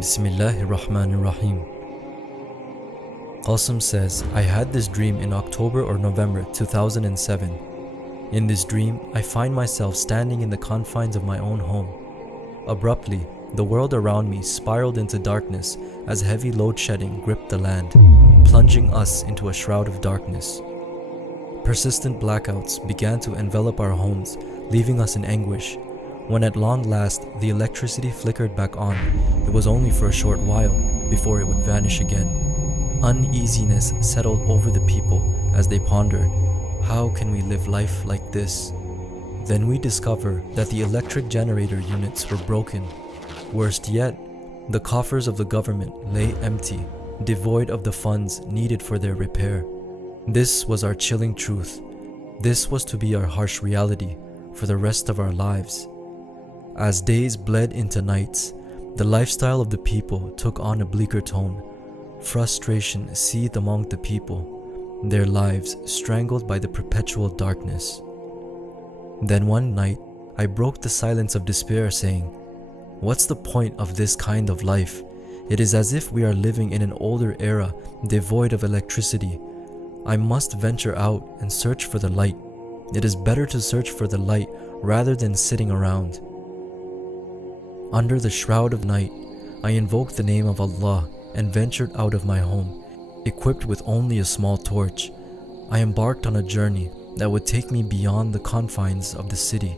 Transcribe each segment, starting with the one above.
Bismillahir Rahmanir Rahim. Qasim says, I had this dream in October or November 2007. In this dream, I find myself standing in the confines of my own home. Abruptly, the world around me spiraled into darkness as heavy load shedding gripped the land, plunging us into a shroud of darkness. Persistent blackouts began to envelop our homes, leaving us in anguish. When at long last the electricity flickered back on, it was only for a short while before it would vanish again. Uneasiness settled over the people as they pondered, how can we live life like this? Then we discover that the electric generator units were broken. Worst yet, the coffers of the government lay empty, devoid of the funds needed for their repair. This was our chilling truth. This was to be our harsh reality for the rest of our lives. As days bled into nights, the lifestyle of the people took on a bleaker tone. Frustration seethed among the people, their lives strangled by the perpetual darkness. Then one night, I broke the silence of despair saying, what's the point of this kind of life? It is as if we are living in an older era, devoid of electricity. I must venture out and search for the light. It is better to search for the light rather than sitting around. Under the shroud of night, I invoked the name of Allah and ventured out of my home, equipped with only a small torch. I embarked on a journey that would take me beyond the confines of the city,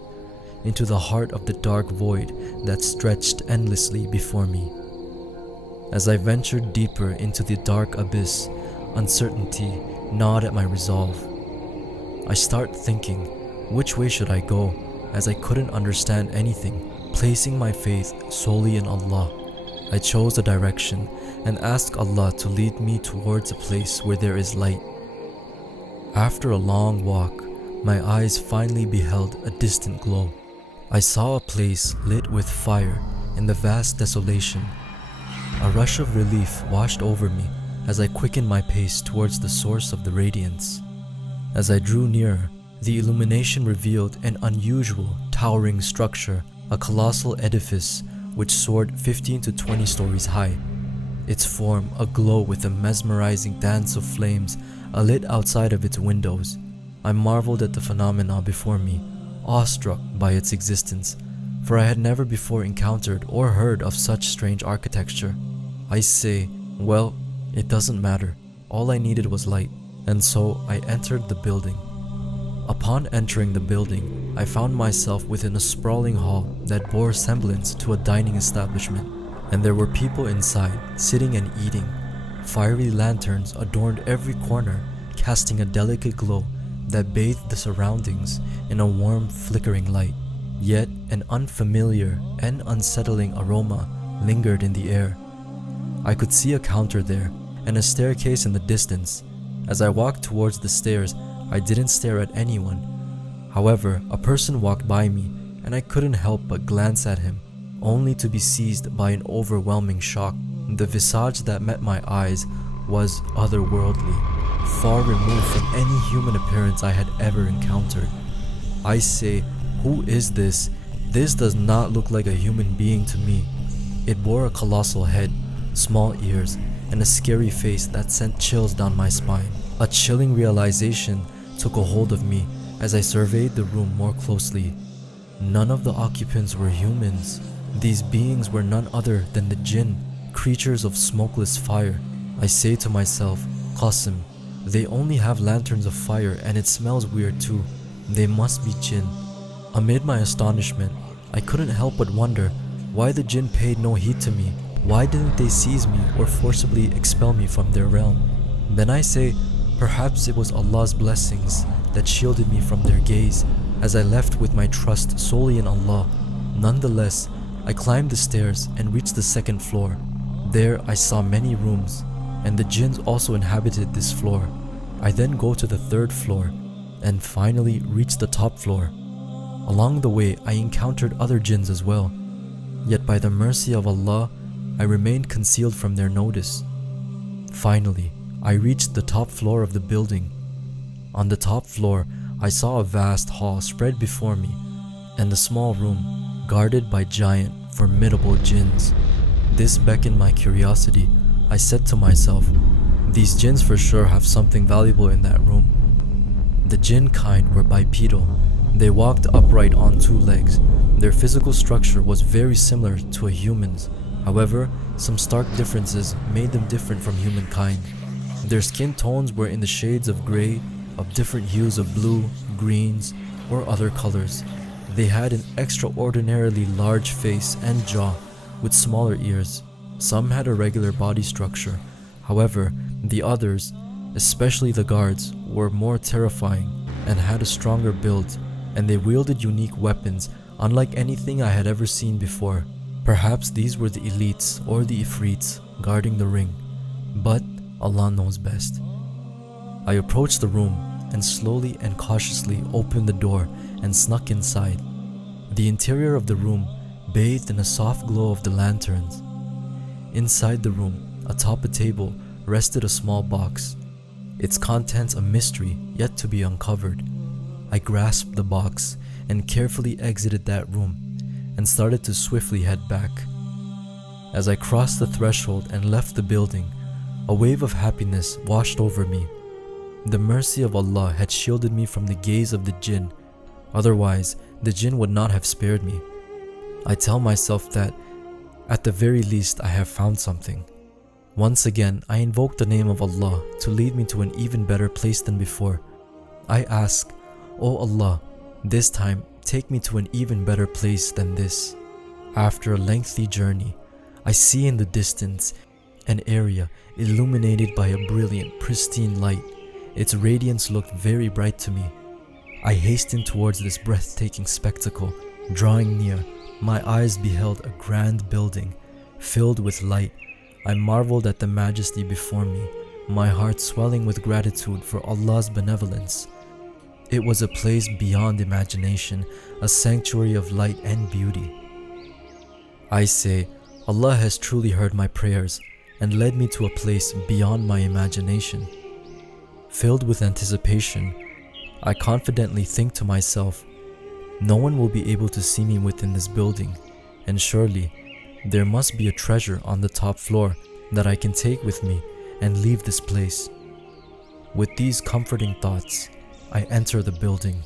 into the heart of the dark void that stretched endlessly before me. As I ventured deeper into the dark abyss, uncertainty gnawed at my resolve. I start thinking, which way should I go, as I couldn't understand anything. Placing my faith solely in Allah, I chose a direction and asked Allah to lead me towards a place where there is light. After a long walk, my eyes finally beheld a distant glow. I saw a place lit with fire in the vast desolation. A rush of relief washed over me as I quickened my pace towards the source of the radiance. As I drew nearer, the illumination revealed an unusual, towering structure, a colossal edifice which soared 15 to 20 stories high, its form aglow with a mesmerizing dance of flames alit outside of its windows. I marveled at the phenomena before me, awestruck by its existence, for I had never before encountered or heard of such strange architecture. I say, well, it doesn't matter. All I needed was light, and so I entered the building. Upon entering the building, I found myself within a sprawling hall that bore semblance to a dining establishment, and there were people inside, sitting and eating. Fiery lanterns adorned every corner, casting a delicate glow that bathed the surroundings in a warm, flickering light. Yet an unfamiliar and unsettling aroma lingered in the air. I could see a counter there, and a staircase in the distance. As I walked towards the stairs, I didn't stare at anyone. However, a person walked by me, and I couldn't help but glance at him, only to be seized by an overwhelming shock. The visage that met my eyes was otherworldly, far removed from any human appearance I had ever encountered. I say, who is this? This does not look like a human being to me. It bore a colossal head, small ears, and a scary face that sent chills down my spine. A chilling realization took a hold of me as I surveyed the room more closely. None of the occupants were humans. These beings were none other than the Jinn, creatures of smokeless fire. I say to myself, Qasim, they only have lanterns of fire and it smells weird too. They must be Jinn. Amid my astonishment, I couldn't help but wonder why the Jinn paid no heed to me. Why didn't they seize me or forcibly expel me from their realm? Then I say, perhaps it was Allah's blessings that shielded me from their gaze as I left with my trust solely in Allah. Nonetheless, I climbed the stairs and reached the second floor. There I saw many rooms, and the jinns also inhabited this floor. I then go to the third floor and finally reach the top floor. Along the way, I encountered other jinns as well. Yet by the mercy of Allah, I remained concealed from their notice. Finally, I reached the top floor of the building. On the top floor, I saw a vast hall spread before me, and a small room guarded by giant, formidable jinns. This beckoned my curiosity. I said to myself, these jinns for sure have something valuable in that room. The jinn kind were bipedal. They walked upright on two legs. Their physical structure was very similar to a human's. However, some stark differences made them different from humankind. Their skin tones were in the shades of grey, of different hues of blue, greens, or other colors. They had an extraordinarily large face and jaw with smaller ears. Some had a regular body structure. However, the others, especially the guards, were more terrifying and had a stronger build, and they wielded unique weapons unlike anything I had ever seen before. Perhaps these were the elites or the ifrits guarding the ring, but Allah knows best. I approached the room and slowly and cautiously opened the door and snuck inside. The interior of the room bathed in a soft glow of the lanterns. Inside the room, atop a table, rested a small box, its contents a mystery yet to be uncovered. I grasped the box and carefully exited that room and started to swiftly head back. As I crossed the threshold and left the building, a wave of happiness washed over me. The mercy of Allah had shielded me from the gaze of the jinn. Otherwise, the jinn would not have spared me. I tell myself that, at the very least, I have found something. Once again, I invoke the name of Allah to lead me to an even better place than before. I ask, O Allah, this time take me to an even better place than this. After a lengthy journey, I see in the distance an area illuminated by a brilliant, pristine light. Its radiance looked very bright to me. I hastened towards this breathtaking spectacle. Drawing near, my eyes beheld a grand building filled with light. I marveled at the majesty before me, my heart swelling with gratitude for Allah's benevolence. It was a place beyond imagination, a sanctuary of light and beauty. I say, Allah has truly heard my prayers and led me to a place beyond my imagination. Filled with anticipation, I confidently think to myself, no one will be able to see me within this building, and surely there must be a treasure on the top floor that I can take with me and leave this place. With these comforting thoughts, I enter the building.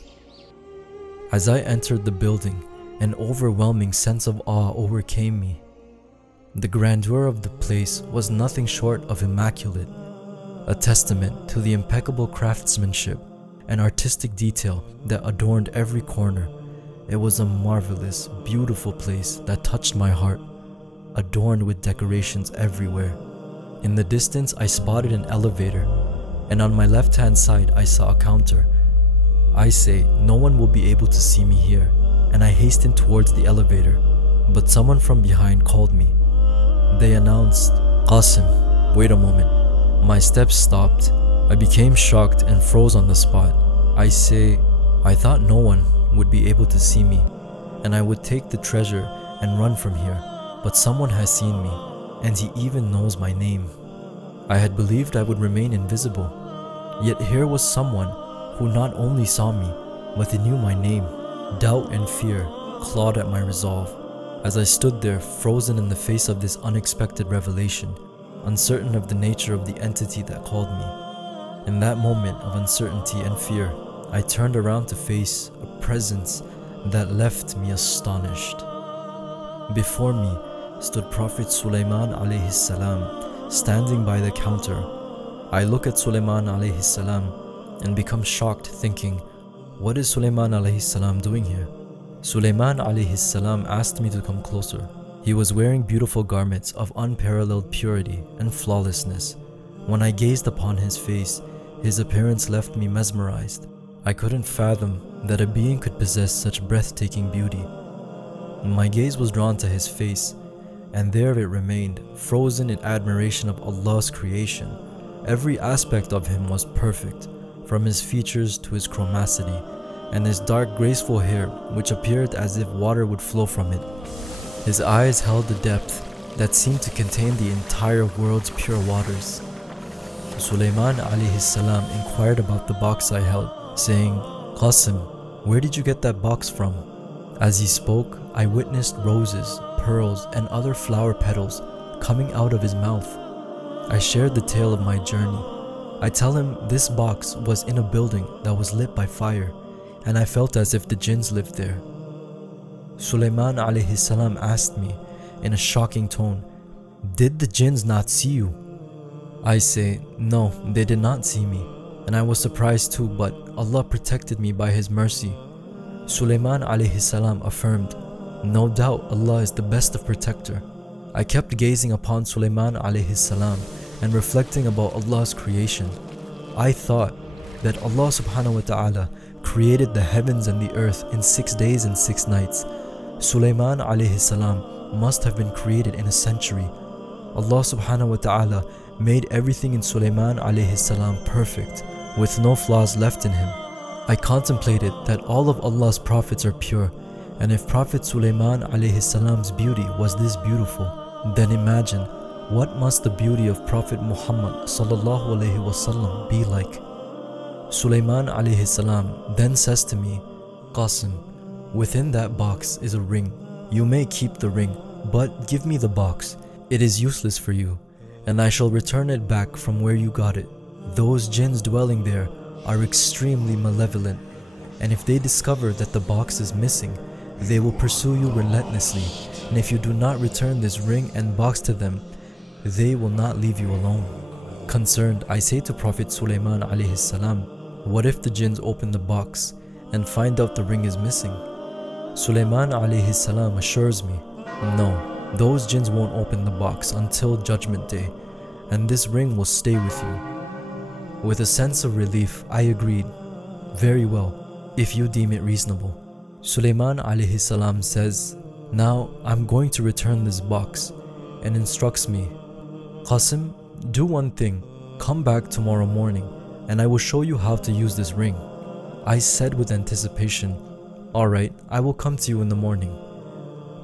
As I entered the building, an overwhelming sense of awe overcame me. The grandeur of the place was nothing short of immaculate, a testament to the impeccable craftsmanship and artistic detail that adorned every corner. It was a marvelous, beautiful place that touched my heart, adorned with decorations everywhere. In the distance, I spotted an elevator, and on my left-hand side, I saw a counter. I say, no one will be able to see me here, and I hastened towards the elevator, but someone from behind called me. They announced, Qasim, wait a moment. My steps stopped. I became shocked and froze on the spot. I say, I thought no one would be able to see me, and I would take the treasure and run from here, but someone has seen me, and he even knows my name. I had believed I would remain invisible, yet here was someone who not only saw me, but he knew my name. Doubt and fear clawed at my resolve, as I stood there frozen in the face of this unexpected revelation, uncertain of the nature of the entity that called me. In that moment of uncertainty and fear, I turned around to face a presence that left me astonished. Before me stood Prophet Sulaiman alayhi salam, standing by the counter. I look at Sulaiman alayhi salam and become shocked, thinking, what is Sulaiman alayhi salam doing here? Sulaiman alayhi salam asked me to come closer. He was wearing beautiful garments of unparalleled purity and flawlessness. When I gazed upon his face, his appearance left me mesmerized. I couldn't fathom that a being could possess such breathtaking beauty. My gaze was drawn to his face, and there it remained, frozen in admiration of Allah's creation. Every aspect of him was perfect, from his features to his chromacity, and his dark graceful hair, which appeared as if water would flow from it. His eyes held a depth that seemed to contain the entire world's pure waters. Sulaiman alayhi salam inquired about the box I held, saying, Qasim, where did you get that box from? As he spoke, I witnessed roses, pearls, and other flower petals coming out of his mouth. I shared the tale of my journey. I tell him this box was in a building that was lit by fire, and I felt as if the jinns lived there. Sulaiman alayhi salam asked me in a shocking tone, "Did the jinns not see you?" I say, "No, they did not see me," and I was surprised too, but Allah protected me by His mercy. Sulaiman alayhi salam affirmed, "No doubt Allah is the best of protector." I kept gazing upon Sulaiman alayhi salam and reflecting about Allah's creation. I thought that Allah subhanahu wa ta'ala created the heavens and the earth in 6 days and 6 nights. Sulaiman alayhi salam must have been created in a century. Allah subhanahu wa ta'ala made everything in Sulaiman alayhi salam perfect, with no flaws left in him. I contemplated that all of Allah's prophets are pure, and if Prophet Sulaiman alayhi salam's beauty was this beautiful, then imagine what must the beauty of Prophet Muhammad sallallahu alayhi wasallam be like. Sulaiman alayhi salam then says to me, "Qasim, within that box is a ring. You may keep the ring, but give me the box. It is useless for you, and I shall return it back from where you got it. Those jinns dwelling there are extremely malevolent, and if they discover that the box is missing, they will pursue you relentlessly, and if you do not return this ring and box to them, they will not leave you alone." Concerned, I say to Prophet Sulaiman alayhi salam, "What if the jinns open the box and find out the ring is missing?" Sulaiman alayhi salam assures me, "No, those jinns won't open the box until Judgment Day, and this ring will stay with you." With a sense of relief, I agreed, "Very well, if you deem it reasonable." Sulaiman alayhi salam says, "Now I'm going to return this box," and instructs me, "Qasim, do one thing, come back tomorrow morning and I will show you how to use this ring." I said with anticipation, "Alright, I will come to you in the morning."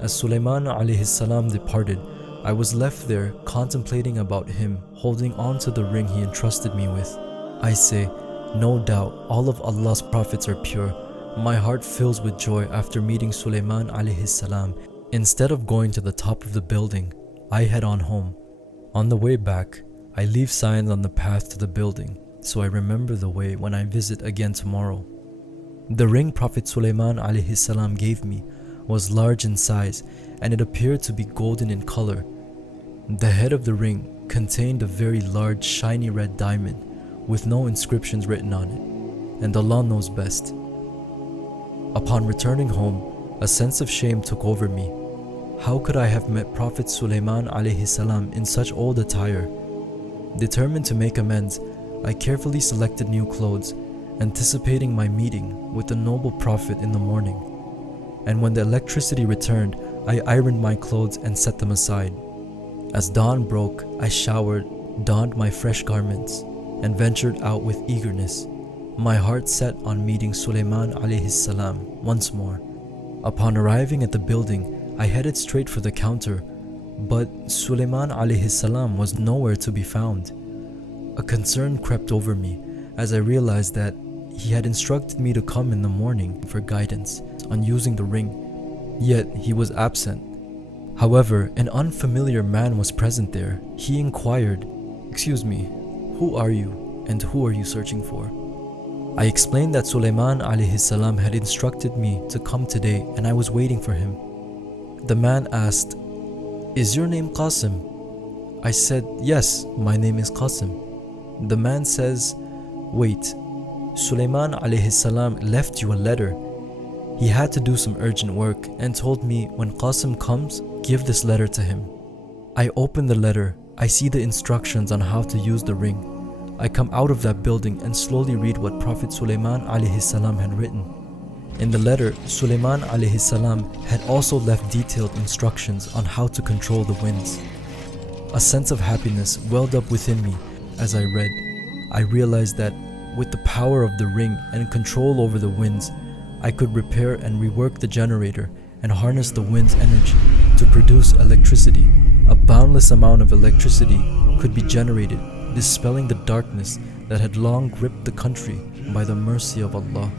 As Sulaiman alayhi salam departed, I was left there contemplating about him holding on to the ring he entrusted me with. I say, "No doubt all of Allah's prophets are pure." My heart fills with joy after meeting Sulaiman alayhi salam. Instead of going to the top of the building, I head on home. On the way back, I leave signs on the path to the building, so I remember the way when I visit again tomorrow. The ring Prophet Sulaiman alayhi salam gave me was large in size, and it appeared to be golden in color. The head of the ring contained a very large shiny red diamond with no inscriptions written on it, and Allah knows best. Upon returning home, a sense of shame took over me. How could I have met Prophet Sulaiman alayhi salam in such old attire? Determined to make amends, I carefully selected new clothes, anticipating my meeting with the noble Prophet in the morning. And when the electricity returned, I ironed my clothes and set them aside. As dawn broke, I showered, donned my fresh garments, and ventured out with eagerness, my heart set on meeting Sulaiman alayhi salam once more. Upon arriving at the building, I headed straight for the counter, but Sulaiman alayhi salam was nowhere to be found. A concern crept over me as I realized that he had instructed me to come in the morning for guidance on using the ring, yet he was absent. However, an unfamiliar man was present there. He inquired, "Excuse me, who are you and who are you searching for?" I explained that Sulaiman alayhi salam had instructed me to come today and I was waiting for him. The man asked, "Is your name Qasim?" I said, "Yes, my name is Qasim." The man says, "Wait, Sulaiman alayhi salam left you a letter. He had to do some urgent work and told me when Qasim comes, give this letter to him." I open the letter. I see the instructions on how to use the ring. I come out of that building and slowly read what Prophet Sulaiman alayhi salam had written. In the letter, Sulaiman alayhi salam had also left detailed instructions on how to control the winds. A sense of happiness welled up within me as I read. I realized that with the power of the ring and control over the winds, I could repair and rework the generator and harness the wind's energy to produce electricity. A boundless amount of electricity could be generated, dispelling the darkness that had long gripped the country by the mercy of Allah.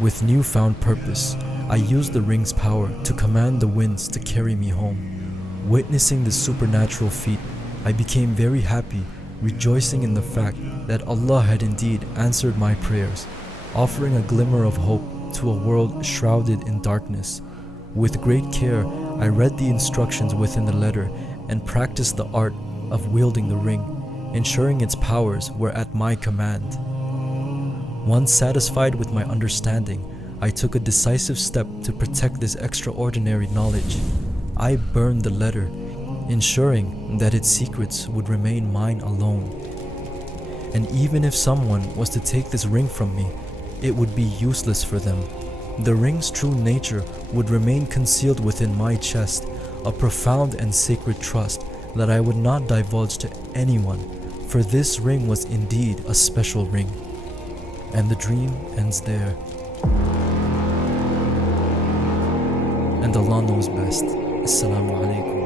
With newfound purpose, I used the ring's power to command the winds to carry me home. Witnessing this supernatural feat, I became very happy, rejoicing in the fact that Allah had indeed answered my prayers, offering a glimmer of hope to a world shrouded in darkness. With great care, I read the instructions within the letter and practiced the art of wielding the ring, ensuring its powers were at my command. Once satisfied with my understanding, I took a decisive step to protect this extraordinary knowledge. I burned the letter, ensuring that its secrets would remain mine alone. And even if someone was to take this ring from me, it would be useless for them. The ring's true nature would remain concealed within my chest, a profound and sacred trust that I would not divulge to anyone, for this ring was indeed a special ring. And the dream ends there. And Allah knows best. Assalamu alaikum.